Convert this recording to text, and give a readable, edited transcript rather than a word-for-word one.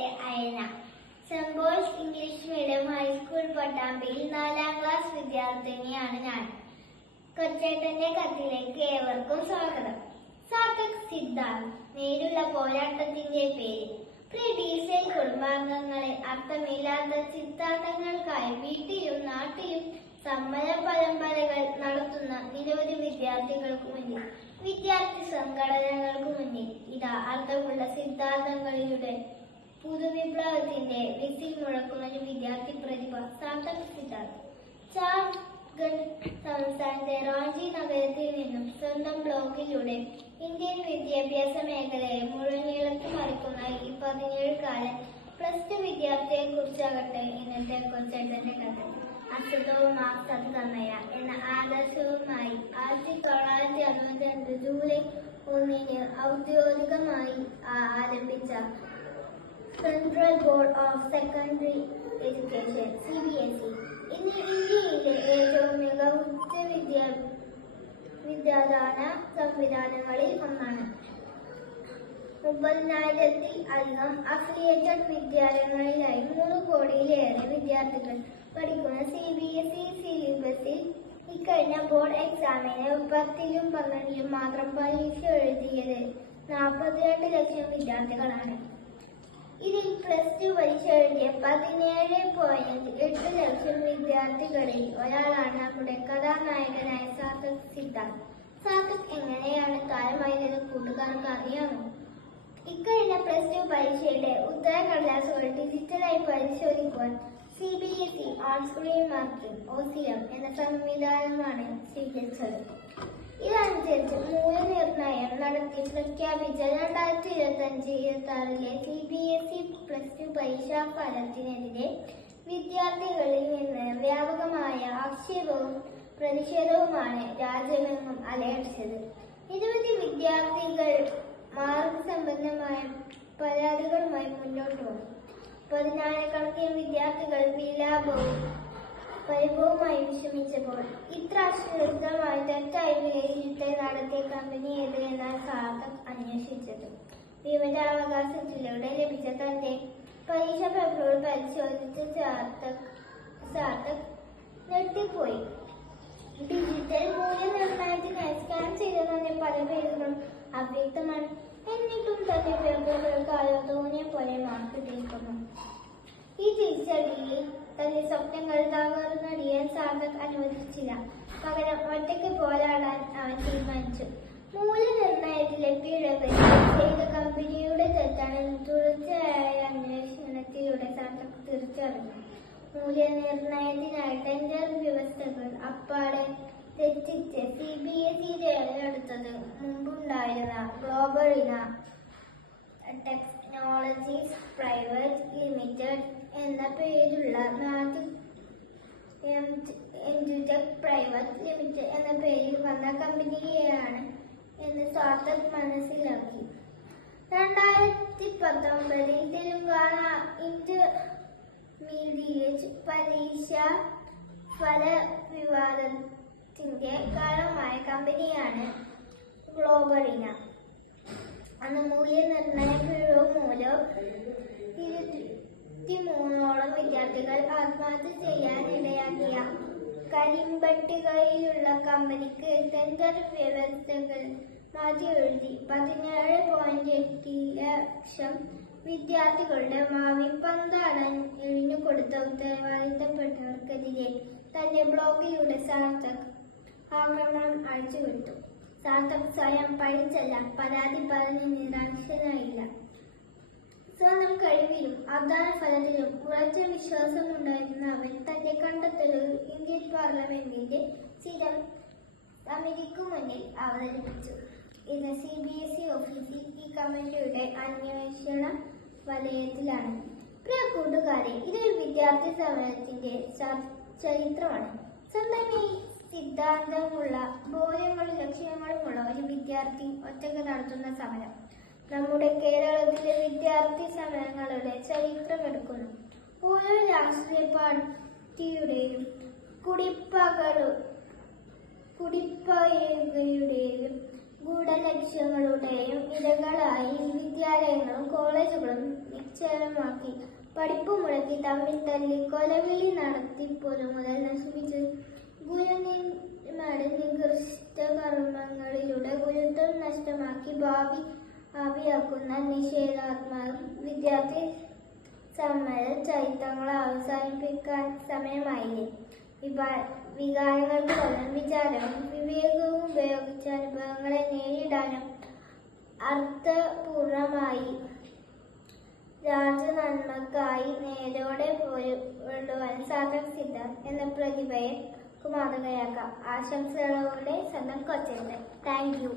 പേര് Ayana. Saint Paul's English medium high school പട്ടാമ്പിയിൽ 4ാം ക്ലാസ് വിദ്യാർത്ഥിനിയാണ് ഞാൻ. കൊച്ചേട്ടന്റെ കത്തിലേക്ക് ഏവർക്കും സ്വാഗതം. സാർത്ഥക് സിദ്ധാർത്ഥ്. നേരിയുള്ള പോരാട്ടത്തിന്റെ പേര്. പ്രിയ ഡീസൽ കുടുംബാംഗങ്ങളെ, അർത്ഥമില്ലാത്ത സിദ്ധാന്തങ്ങൾക്കായി വീട്ടിലും നാട്ടിലും സമര പരമ്പരകൾ നടത്തുന്ന നിരവധി വിദ്യാർത്ഥികൾക്ക് മുന്നിൽ, വിദ്യാർത്ഥി സംഘടനകൾക്ക് മുന്നിൽ ഇതാ അർത്ഥമുള്ള സിദ്ധാന്തങ്ങളുടെ പുതുവിപ്ലവത്തിന്റെ വിസിൽ മുഴക്കുന്ന ഒരു വിദ്യാർത്ഥി പ്രതിഭ സാർത്ഥക് സിദ്ധാർത്ഥ്. ജാർഖണ്ഡ് സംസ്ഥാനത്തെ റാഞ്ചി നഗരത്തിൽ നിന്നും സ്വന്തം ബ്ലോഗിലൂടെ ഇന്ത്യൻ വിദ്യാഭ്യാസ മേഖലയെ മുഴുനീളത്ത് മറിക്കുന്ന ഈ 17-കാരൻ +2 വിദ്യാർത്ഥിയെ കുറിച്ചാകട്ടെ ഇന്നത്തെ കൊച്ചേട്ടന്റെ കഥ. അസതോമാ സദ്ഗമയ എന്ന ആദർശവുമായി 1962 ജൂലൈ 1 ഔദ്യോഗികമായി ആരംഭിച്ച central board of secondary education CBSE ഇന്ന് ഇന്ത്യയിലെ ഏറ്റവും മികവുറ്റ വിദ്യാദാന സംവിധാനങ്ങളിൽ ഒന്നാണ്. 30,000-ത്തിലധികം അഫിലിയേറ്റഡ് വിദ്യാലയങ്ങളിലായി 3 കോടിയിലേറെ വിദ്യാർത്ഥികൾ പഠിക്കുന്ന CBSE സിലബസിൽ ഇക്കഴിഞ്ഞ ബോർഡ് എക്സാമിന് 10ലും 12ലും മാത്രം പരീക്ഷ എഴുതിയത് 42 ലക്ഷം വിദ്യാർത്ഥികളാണ്. ഇതിൽ +2 പരീക്ഷ എഴുതിയ 17.8 ലക്ഷം വിദ്യാർത്ഥികളിൽ ഒരാളാണ് നമ്മുടെ കഥാനായകനായ സാർത്ഥക് സിദ്ധാർത്ഥ്. സാർത്ഥക് എങ്ങനെയാണ് കാലമായതെന്ന് കൂട്ടുകാർക്ക് അറിയാമോ? ഇക്കഴിഞ്ഞ +2 പരീക്ഷയുടെ ഉത്തരക്കടലാസുകൾ ഡിജിറ്റലായി പരിശോധിക്കുവാൻ CBSE on screen marking OSM എന്ന സംവിധാനമാണ് സ്വീകരിച്ചത്. ഇതനുസരിച്ച് മൂല്യനിർണ്ണയം നടത്തി പ്രഖ്യാപിച്ച 2025-26 CBSE +2 പരീക്ഷാ ഫലത്തിനെതിരെ വിദ്യാർത്ഥികളിൽ നിന്ന് വ്യാപകമായ ആക്ഷേപവും പ്രതിഷേധവുമാണ് രാജ്യമെങ്ങും അലയടിച്ചത്. നിരവധി വിദ്യാർത്ഥികൾ മാർക്ക് സംബന്ധമായ പരാതികളുമായി മുന്നോട്ട് വന്നു. 14,000-കണക്കിന് വിദ്യാർത്ഥികൾ വിലാപവും പരിഭവമായി വിഷമിച്ചപ്പോൾ ഇത്ര അശ്രദ്ധമായി തെറ്റായി വിലയിരുത്തൽ നടത്തിയ കമ്പനി ഏത് എന്നാണ് സാർത്ഥക് അന്വേഷിച്ചത്. വിവരാവകാശത്തിലൂടെ ലഭിച്ച തന്റെ പരീക്ഷാ പേപ്പറുകൾ പരിശോധിച്ച സാർത്ഥക് ഞെട്ടിപ്പോയി. ഡിജിറ്റൽ മൂല്യനിർണ്ണയത്തിനായി സ്കാൻ ചെയ്ത തന്റെ പല പേരുകളും അവ്യക്തമാണ്. എന്നിട്ടും തന്റെ പേപ്പറുകൾക്ക് ആരോ തോന്നിയ പോലെ മാർക്ക് കിട്ടിയിരിക്കുന്നു. ഈ തിരിച്ചടിയിൽ തന്റെ സ്വപ്നങ്ങൾ തകർന്നടിയാൻ സാർത്ഥക് അനുവദിച്ചില്ല. പകരം ഒറ്റയ്ക്ക് പോരാടാൻ അവൻ തീരുമാനിച്ചു. മൂല്യനിർണ്ണയത്തിലെ പിഴവ് ചെയ്ത കമ്പനിയുടെ തെറ്റാണെന്ന് തുടർച്ചയായ അന്വേഷണത്തിലൂടെ സാർത്ഥക് തിരിച്ചറിഞ്ഞു. മൂല്യനിർണ്ണയത്തിനായി ടെൻഡർ വ്യവസ്ഥകൾ അപ്പാടെ തെറ്റിച്ച് CBSE തിരഞ്ഞെടുത്തത് മുമ്പുണ്ടായിരുന്ന ഗ്ലോബലിന ടെക്നോളജീസ് പ്രൈവറ്റ് ലിമിറ്റഡ് എന്ന പേരുള്ള എൻഡുടെക് പ്രൈവറ്റ് ലിമിറ്റഡ് എന്ന പേരിൽ വന്ന കമ്പനിയെയാണ് എന്ന് സാർത്ഥക് മനസ്സിലാക്കി. 2019 തെലുങ്കാന ഇന്റർമീഡിയറ്റ് പരീക്ഷാ ഫല വിവാദത്തിന്റെ കാരണമായ കമ്പനിയാണ് ഗ്ലോബലിന. അന്ന് മൂല്യനിർണ്ണയ പിഴവ് മൂലം 23ഓളം വിദ്യാർത്ഥികൾ ആത്മഹത്യ ചെയ്യാനിടയാക്കിയ കരിമ്പട്ടികയിലുള്ള കമ്പനിക്ക് ടെൻഡർ വ്യവസ്ഥകൾ മാറ്റിയെഴുതി 17.8 ലക്ഷം വിദ്യാർത്ഥികളുടെ ഭാവി പന്താടാൻ എഴിഞ്ഞുകൊടുത്ത ഉത്തരവാദിത്തപ്പെട്ടവർക്കെതിരെ തന്റെ ബ്ലോഗിലൂടെ സാർത്ഥക് ആക്രമണം അഴിച്ചുവിട്ടു. സാർത്ഥക് സ്വയം പഠിച്ചല്ല, പരാതി പറഞ്ഞ് നിരാശനായില്ല. സ്വന്തം കഴിവിലും അധ്വാന ഫലത്തിലും ഉറച്ച വിശ്വാസമുണ്ടായിരുന്ന അവൻ തന്റെ കണ്ടെത്തലുകൾ ഇന്ത്യൻ പാർലമെന്റിന്റെ സ്ഥിരം സമിതിക്കു മുന്നിൽ അവതരിപ്പിച്ചു. ഇന്ന് CBSE ഓഫീസിൽ ഈ കമ്മിറ്റിയുടെ അന്വേഷണ വലയത്തിലാണ്. പ്രിയ കൂട്ടുകാരെ, ഇതൊരു വിദ്യാർത്ഥി സമരത്തിന്റെ ചരിത്രമാണ്. സ്വന്തമായി സിദ്ധാന്തമുള്ള ബോധ്യങ്ങളും ലക്ഷ്യങ്ങളുമുള്ള ഒരു വിദ്യാർത്ഥി ഒറ്റയ്ക്ക് നടത്തുന്ന സമരം നമ്മുടെ കേരളത്തിലെ വിദ്യാർത്ഥി സമരങ്ങളുടെ ചരിത്രമെടുക്കുന്നു. ഓരോ രാഷ്ട്രീയ പാർട്ടിയുടെയും കുടിപ്പകയുടെയും ഗൂഢലക്ഷ്യങ്ങളുടെയും ഇരകളായി വിദ്യാലയങ്ങളും കോളേജുകളും ചേരമാക്കി. പഠിപ്പ് മുടക്കി തമ്മിൽ തല്ലി കൊലവിളി നടത്തി പൊതുമുതൽ നശിപ്പിച്ചു. ഗുരുനിന്മയുടെ നികൃഷ്ട കർമ്മങ്ങളിലൂടെ ഗുരുത്വം നഷ്ടമാക്കി ഭാവിയാക്കുന്ന നിഷേധാത്മക വിദ്യാർത്ഥി സമര ചരിത്രങ്ങൾ അവസാനിപ്പിക്കാൻ സമയമായില്ലേ? വികാരങ്ങൾക്ക് പകരം വിചാരവും വിവേകവും ഉപയോഗിച്ച അനുഭവങ്ങളെ നേരിടാനും അർത്ഥപൂർണമായി രാജനന്മക്കായി നേരോടെ പോരുവാൻ സാധക് സിദ്ധാർത്ഥ് എന്ന പ്രതിഭയെ മാതൃകയാക്കാം. ആശംസകളോടെ സ്വന്തം കൊച്ചേട്ടൻ. Thank you.